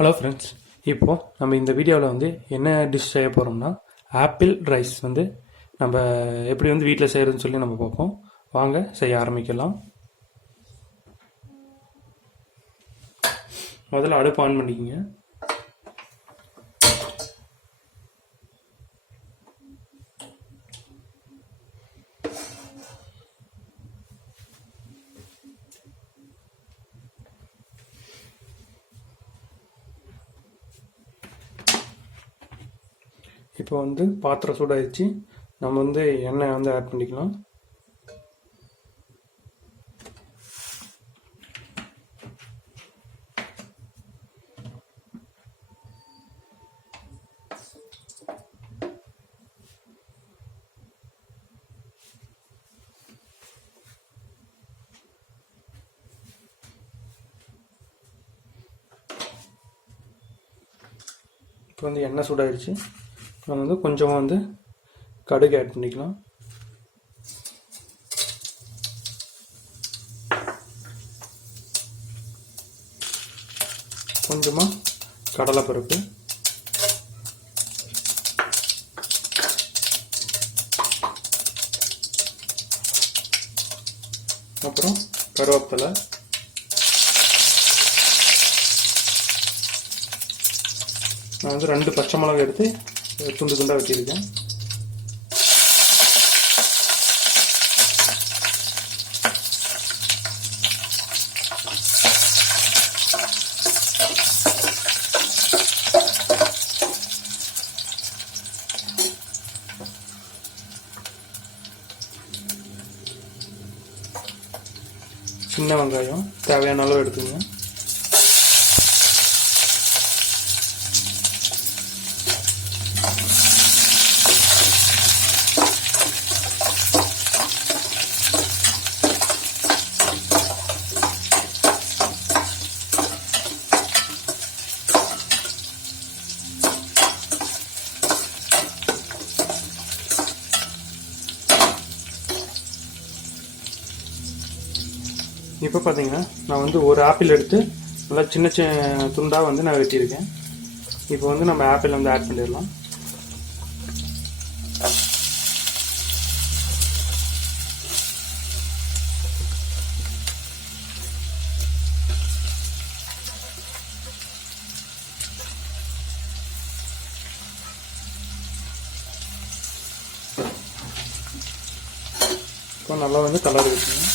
Hello friends, இப்போது நம்ம இந்த வீடியோவில் வந்து என்ன டிஷ் செய்ய போகிறோம்னா ஆப்பிள் ரைஸ் வந்து நம்ம எப்படி வந்து வீட்டில் செய்கிறதுன்னு சொல்லி நம்ம பார்ப்போம். வாங்க செய்ய ஆரம்பிக்கலாம். முதல்ல அடுப்பு ஆன் பண்ணிக்கோங்க. இப்போ வந்து பாத்திரம் சூடாகிடுச்சு. நம்ம வந்து எண்ணெய் வந்து ஆட் பண்ணிக்கலாம். இப்போ வந்து எண்ணெய் சூடாகிடுச்சு. நம்ம வந்து கொஞ்சமாக வந்து கடுகு ஆட் பண்ணிக்கலாம். கொஞ்சமாக கடலைப்பருப்பு, அப்புறம் கருவேப்பிலை, நான் வந்து 2 பச்சை மிளகாய் எடுத்து துண்டு துண்டாக வச்சுருக்கேன். சின்ன வெங்காயம் தேவையான அளவு எடுத்துங்க. இப்போ பார்த்தீங்கன்னா நான் வந்து ஒரு ஆப்பிள் எடுத்து நல்லா சின்ன சின்ன துண்டாக வந்து நான் வெட்டியிருக்கேன். இப்போ வந்து நம்ம ஆப்பிள் வந்து ஆட் பண்ணிடலாம். இப்போ நல்லா வந்து கலர் வச்சுங்க.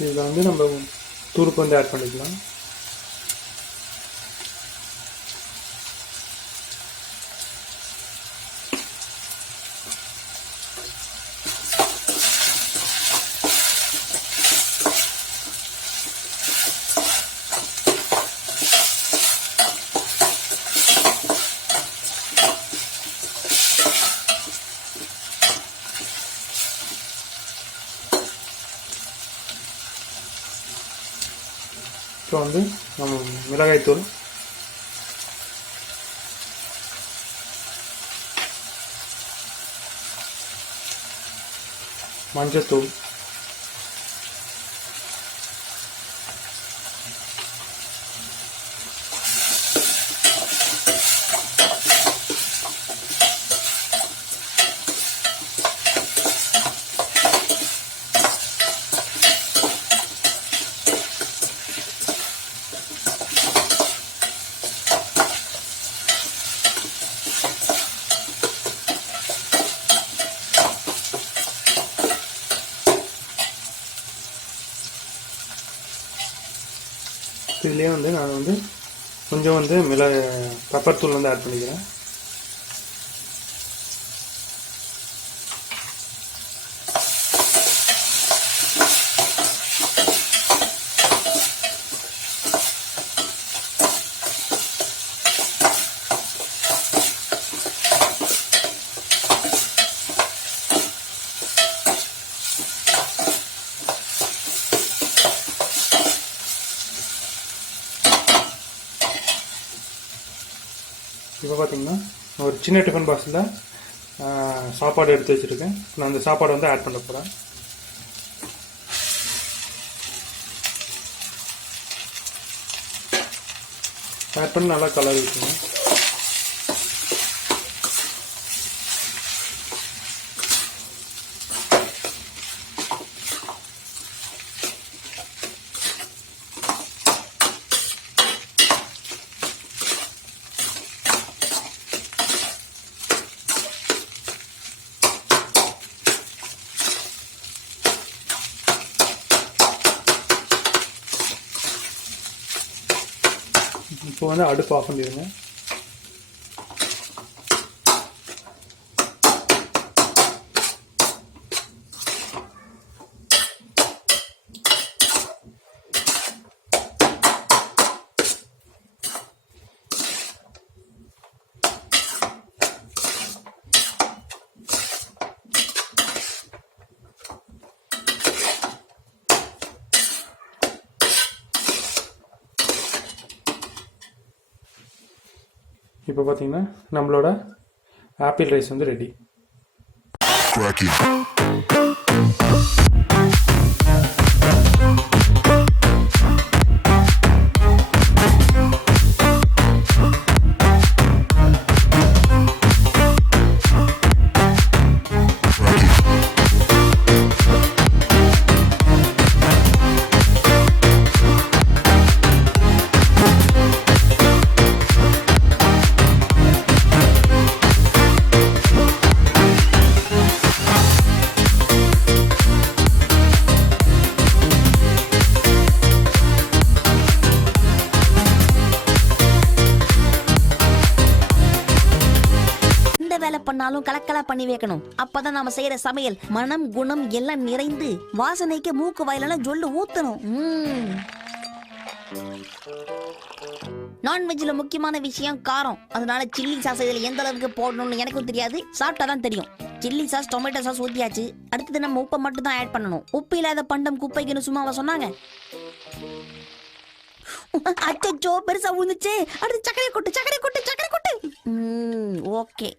இதில் வந்து நம்ம தூளுக்கு வந்து ஆட் பண்ணிக்கலாம். இப்போ வந்து நம்ம மிளகாய்த்தூள், மஞ்சத்தூள், இதுலேயே வந்து நான் வந்து கொஞ்சம் வந்து பெப்பர் தூள் வந்து ஆட் பண்ணிக்கிறேன். இப்போ பார்த்தீங்கன்னா ஒரு சின்ன டிஃபன் பாக்ஸில் சாப்பாடு எடுத்து வச்சுருக்கேன். நான் அந்த சாப்பாடை வந்து ஆட் பண்ண போகிறேன். ஆட் பண்ணி நல்லா கலர் வைக்கணும். இப்போ வந்து அடுப்பு ஆஃப் பண்ணிடுங்க. இப்போ பார்த்தீங்கன்னா நம்மளோட ஆப்பிள் ரைஸ் வந்து ரெடி. வேலை பண்ணாலும் கலக்கலா பண்ணி வைக்கணும். அப்பதான் நாம செய்யற சமையல் மனம் குணம் எல்லாம் நிறைந்து வாசனைக்கு மூக்கு வாயிலெல்லாம் ஜொல்லு ஊத்தணும். நான்வெஜ்ல முக்கியமான விஷயம் காரம். அதனால சில்லி சாஸ் இதுல எந்த அளவுக்கு போடணும்னு எனக்கும் தெரியாது, சாப்பிட்டாதான் தெரியும். சில்லி சாஸ் டொமேட்டோ சாஸ் ஊத்தியாச்சு. அடுத்தது நம்ம உப்பை மட்டும் தான் ஆட் பண்ணணும். உப்பு இல்லாத பண்டம் குப்பைக்குன்னு சும்மாவா சொன்னாங்க? அச்சோ பெருசா விழுந்துச்சு. அடுத்து சக்கரை கொட்டு. ஓகே.